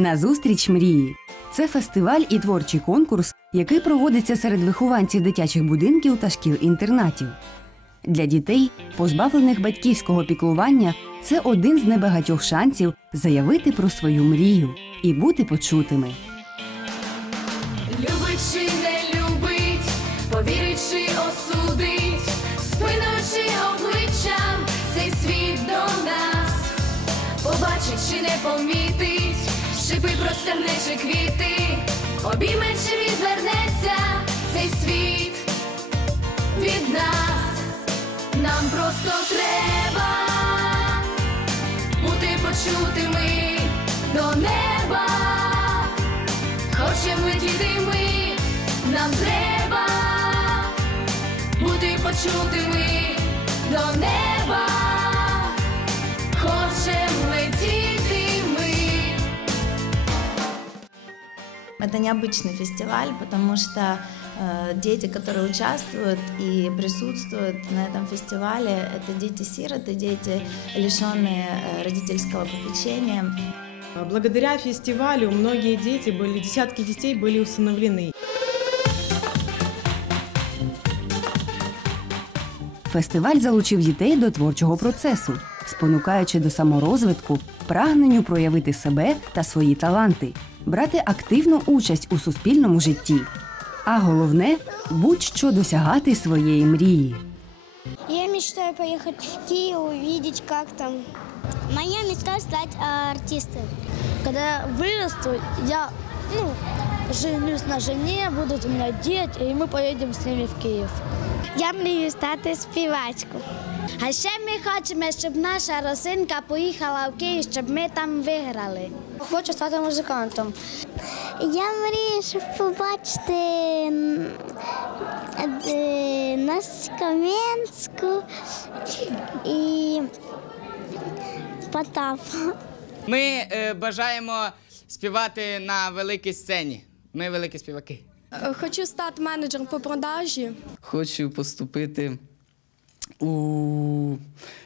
Назустріч мрії. Це фестиваль і творчий конкурс, який проводиться серед вихованців дитячих будинків та шкіл-інтернатів. Для дітей, позбавлених батьківського піклування, це один з небагатьох шансів заявити про свою мрію і бути почутими. Любить чи не любить, повірить чи осудить, спиною обличчям цей світ до нас, побачить чи не помітить, шипи простягне чи квіти, обійме відвернеться цей світ від нас, нам просто треба бути почутими до неба. Хочем летіти ми, нам треба бути почутими до неба. Это необычный фестиваль, потому что э, дети, которые участвуют и присутствуют на этом фестивале, это дети-сироты, дети, лишенные э, родительского попечения. Благодаря фестивалю многие дети были, десятки детей были усыновлены. Фестиваль залучив дітей до творчого процесу, спонукаючи до саморозвитку, прагненню проявити себе та свої таланти, брати активну участь у суспільному житті. А головне будь-що досягати своєї мрії. Я мечтаю поехать в Киев, увидеть, как там. Моя мечта стать а, артистом. Когда вырасту, я ну, женюсь на жене, будут у меня дети, и мы поедем с ними в Киев. Я мрію стати співачкою. А ще ми хочемо, щоб наша росинка поїхала в Київ, щоб ми там виграли. Хочу стати музикантом. Я мрію, щоб побачити е, Настю Кам'янську і Потапа. Ми е, бажаємо співати на великій сцені. Ми великі співаки. Хочу стати менеджером по продажі. Хочу поступити у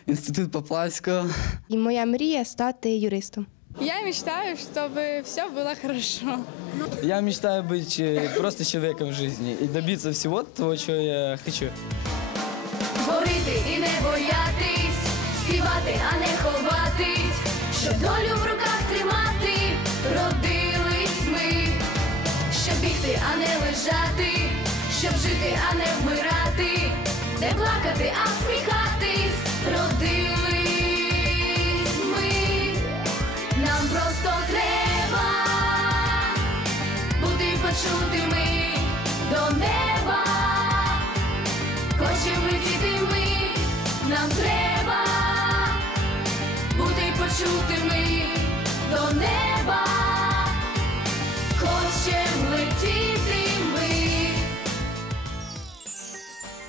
інститут Поплавського. І моя мрія стати юристом. Я мечтаю, чтобы все было хорошо. Я мечтаю быть э, просто человеком в жизни и добиться всего того, чего я хочу. Творити і не боятись, співати, а не ховатись, щоб долю в руках тримати, родились ми, щоб бігти, а не лежати, щоб жити, а не вмирати, не плакати, а сміхатись,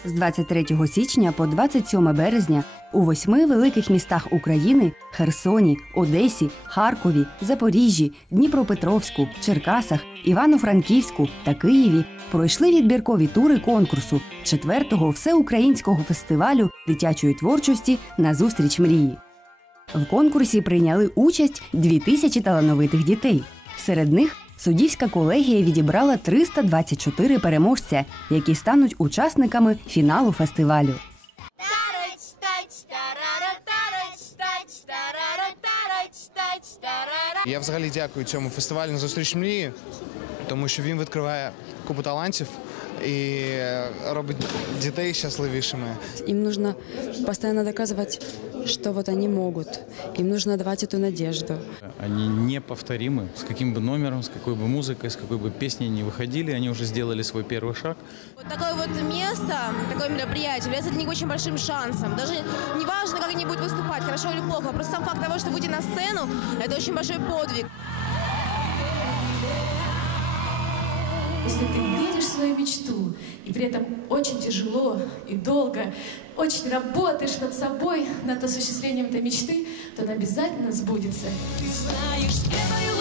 З 23 січня по 27 березня у восьми великих містах України Херсоні, Одесі, Харкові, Запоріжжі, Дніпропетровську, Черкасах, Івано-Франківську та Києві пройшли відбіркові тури конкурсу четвертого всеукраїнського фестивалю дитячої творчості Назустріч мрії. В конкурсі прийняли участь дві тисячі талановитих дітей. Серед них суддівська колегія відібрала 324 переможця, які стануть учасниками фіналу фестивалю. Я взагалі дякую цьому фестивалю на зустріч мрії, тому що він відкриває купу талантів і робить дітей щасливішими. Им нужно постоянно доказывать, что вот они могут. Им нужно давать эту надежду. Они неповторимы. С каким бы номером, с какой бы музыкой, с какой бы песней не выходили, они уже сделали свой первый шаг. Вот такое вот место, такое мероприятие является для них очень большим шансом. Даже не важно, как они будут выступать, хорошо или плохо. Просто сам факт того, что выйти на сцену, это очень большой подвиг. Если ты веришь в свою мечту, и при этом очень тяжело и долго, очень работаешь над собой, над осуществлением этой мечты, то она обязательно сбудется. Ты знаешь,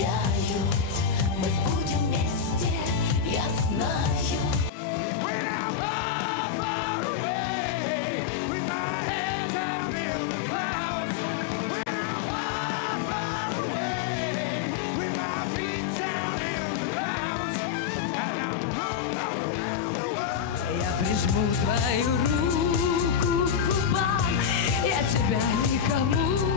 обещают, мы я прижму твою руку к губам, я тебя никому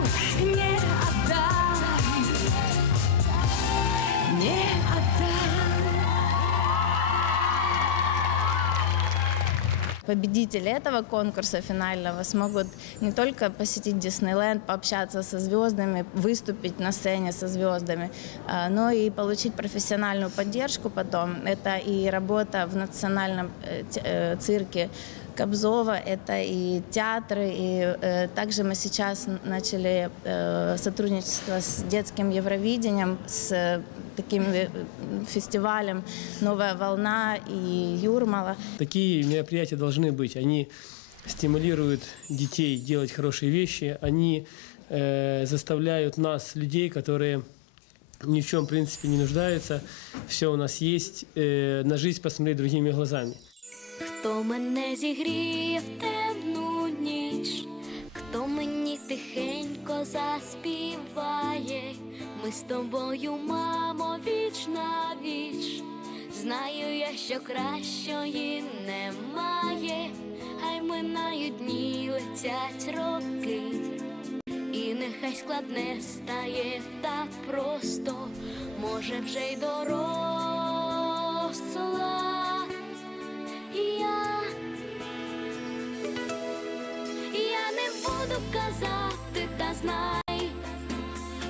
Победители этого конкурса финального смогут не только посетить Диснейленд, пообщаться со звездами, выступить на сцене со звездами, а, но и получить профессиональную поддержку потом. Это и работа в национальном э, э, цирке Кобзова, это и театры, и э, также мы сейчас начали сотрудничество с детским Евровидением, с таким э, фестивалем «Новая волна» и «Юрмала». Такие мероприятия должны быть. Они стимулируют детей делать хорошие вещи. Они э, заставляют нас, людей, которые ни в чем, в принципе, не нуждаются, все у нас есть, э, на жизнь посмотреть другими глазами. Хто мене зігріє в темну ніч, хто мені тихенько заспіває, ми з тобою, мамо, віч на віч. Знаю я, що кращої немає, хай минають дні, летять роки, і нехай складне стає так просто, може вже й доросла. Я, я не буду казати, та знай,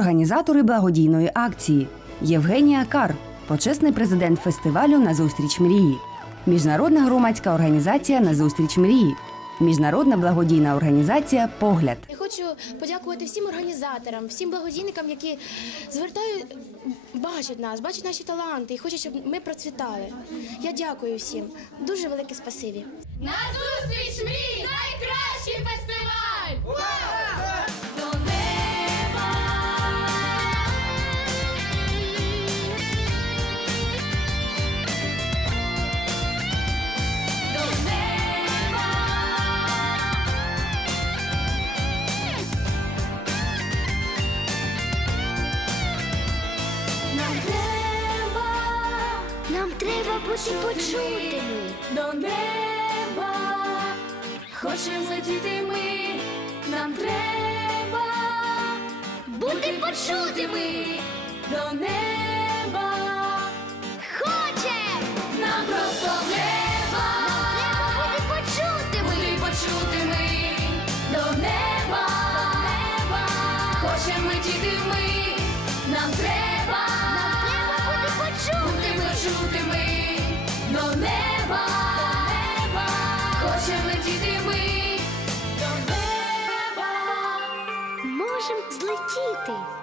Організатори благодійної акції Євгенія Кар, почесний президент фестивалю Назустріч мрії, Міжнародна громадська організація Назустріч мрії, Міжнародна благодійна організація Погляд. Я хочу подякувати всім організаторам, всім благодійникам, які звертають, бачать нас, бачать наші таланти і хочуть, щоб ми процвітали. Я дякую всім. Дуже велике спасибі. На зустріч мрій! Найкращий треба почути ми До неба! Хочем летіти ми, нам треба бути почутими до неба. До неба. Можем злетіти.